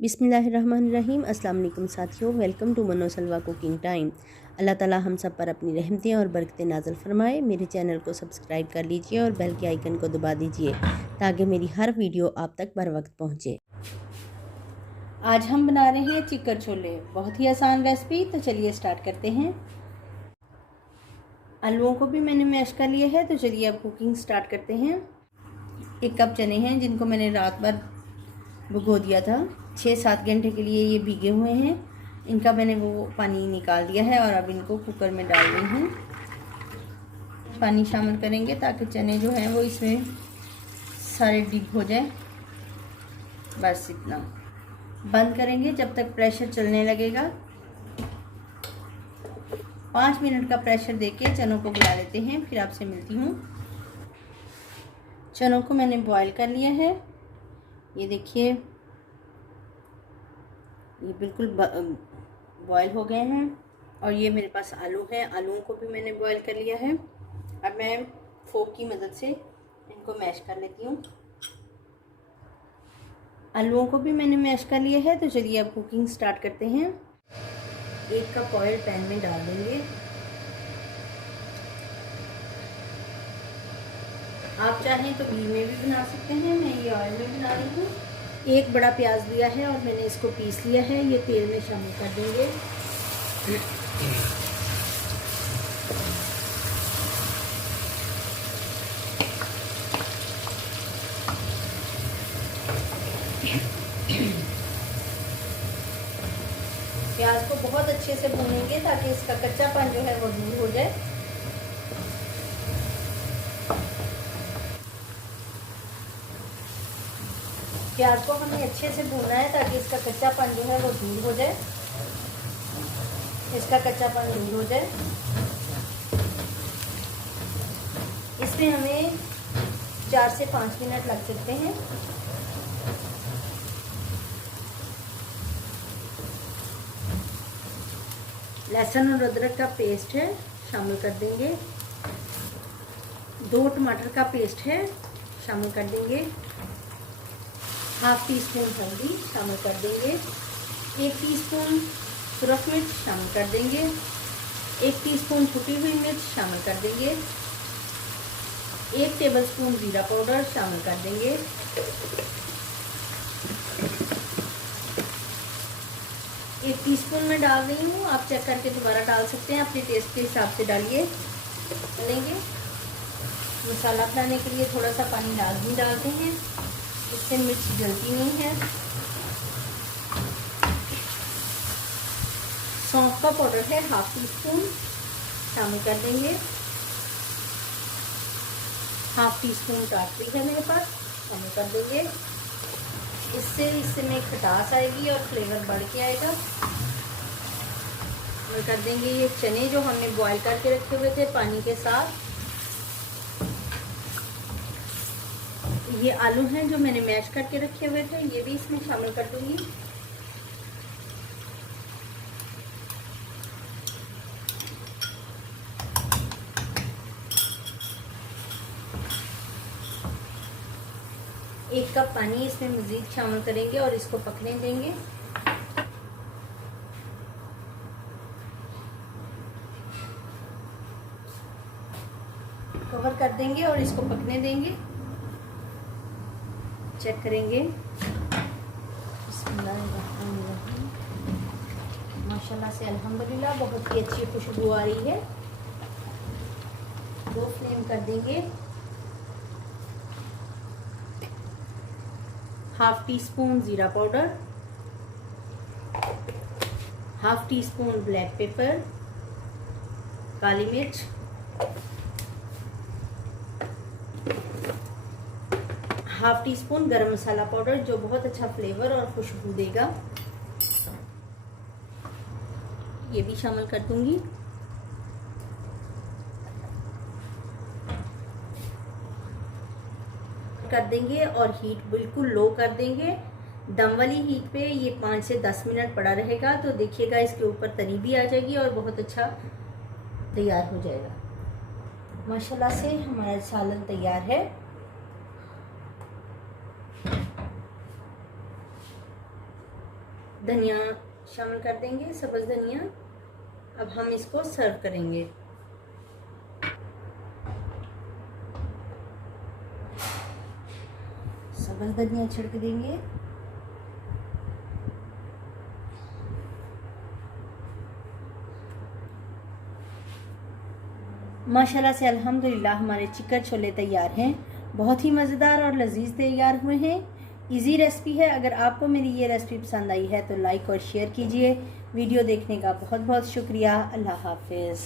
बिस्मिल्लाहिर्रहमानिर्रहीम। अस्सलाम वालेकुम साथियों, वेलकम टू मनो सलवा कुकिंग टाइम। अल्लाह ताला हम सब पर अपनी रहमतें और बरकतें नाज़िल फरमाए। मेरे चैनल को सब्सक्राइब कर लीजिए और बेल के आइकन को दबा दीजिए ताकि मेरी हर वीडियो आप तक बर वक्त पहुँचे। आज हम बना रहे हैं चिकन छोले, बहुत ही आसान रेसिपी। तो चलिए स्टार्ट करते हैं। आलूओं को भी मैंने मैश कर लिया है, तो चलिए अब कुकिंग स्टार्ट करते हैं। 1 कप चने हैं जिनको मैंने रात भर भिगो दिया था। 6-7 घंटे के लिए ये भीगे हुए हैं। इनका मैंने वो पानी निकाल दिया है और अब इनको कुकर में डाल रही हूँ। पानी शामिल करेंगे ताकि चने जो हैं वो इसमें सारे डिप हो जाए। बस इतना। बंद करेंगे जब तक प्रेशर चलने लगेगा। 5 मिनट का प्रेशर देके चनों को बुला लेते हैं, फिर आपसे मिलती हूँ। चनों को मैंने बॉईल कर लिया है। ये देखिए, ये बिल्कुल बॉयल हो गए हैं। और ये मेरे पास आलू हैं, आलूओं को भी मैंने बॉयल कर लिया है। अब मैं फोक की मदद से इनको मैश कर लेती हूँ। आलूओं को भी मैंने मैश कर लिया है, तो चलिए अब कुकिंग स्टार्ट करते हैं। 1 कप ऑयल पैन में डाल देंगे। आप चाहें तो घी में भी बना सकते हैं, मैं ये ऑयल में बना रही हूँ। 1 बड़ा प्याज लिया है और मैंने इसको पीस लिया है, ये तेल में शामिल कर देंगे। प्याज को बहुत अच्छे से भूनेंगे ताकि इसका कच्चापन जो है वो दूर हो जाए। प्याज को हमें अच्छे से भूनना है ताकि इसका कच्चापन जो है वो दूर हो जाए। इसका कच्चापन दूर हो जाए। इसमें हमें 4 से 5 मिनट लग सकते हैं। लहसुन और अदरक का पेस्ट है, शामिल कर देंगे। 2 टमाटर का पेस्ट है, शामिल कर देंगे। हाफ टी स्पून हल्दी शामिल कर देंगे। 1 टीस्पून सुरख मिर्च शामिल कर देंगे। 1 टीस्पून कुटी हुई मिर्च शामिल कर देंगे। 1 टेबलस्पून जीरा पाउडर शामिल कर देंगे। 1 टीस्पून में डाल रही हूँ, आप चेक करके दोबारा डाल सकते हैं, अपने टेस्ट के हिसाब से डालिए। डालेंगे मसाला बनाने के लिए थोड़ा सा पानी लाजमी डालते हैं, इससे मिर्च जलती नहीं है। सौंफ का पाउडर है, हाफ टी स्पून शामिल कर देंगे। हाफ टी स्पून टाटरी है मेरे पास, शामिल कर देंगे। इससे में खटास आएगी और फ्लेवर बढ़ के आएगा। शामिल कर देंगे ये चने जो हमने बॉईल करके रखे हुए थे पानी के साथ। ये आलू हैं जो मैंने मैश करके रखे हुए थे, ये भी इसमें शामिल कर दूंगी। एक कप पानी इसमें मज़ीद शामिल करेंगे और इसको पकने देंगे। कवर कर देंगे और इसको पकने देंगे। चेक करेंगे। माशाल्लाह से अल्हम्दुलिल्लाह बहुत ही अच्छी खुशबू आ रही है। 2 फ्लेम कर देंगे। हाफ टी स्पून जीरा powder, half teaspoon black pepper, काली मिर्च, हाफ टी स्पून गरम मसाला पाउडर जो बहुत अच्छा फ्लेवर और खुशबू देगा, ये भी शामिल कर दूंगी। कर देंगे और हीट बिल्कुल लो कर देंगे। दम वाली हीट पे ये 5 से 10 मिनट पड़ा रहेगा, तो देखिएगा इसके ऊपर तरी भी आ जाएगी और बहुत अच्छा तैयार हो जाएगा। माशाल्लाह से हमारा सालन तैयार है। धनिया शामिल कर देंगे, सब्ज़ धनिया। अब हम इसको सर्व करेंगे। सब्ज़ धनिया छिड़क देंगे। माशाल्लाह से अल्हम्दुलिल्लाह हमारे चिकन छोले तैयार हैं। बहुत ही मज़ेदार और लजीज तैयार हुए हैं। इजी रेसिपी है। अगर आपको मेरी ये रेसिपी पसंद आई है तो लाइक और शेयर कीजिए। वीडियो देखने का बहुत बहुत शुक्रिया। अल्लाह हाफिज़।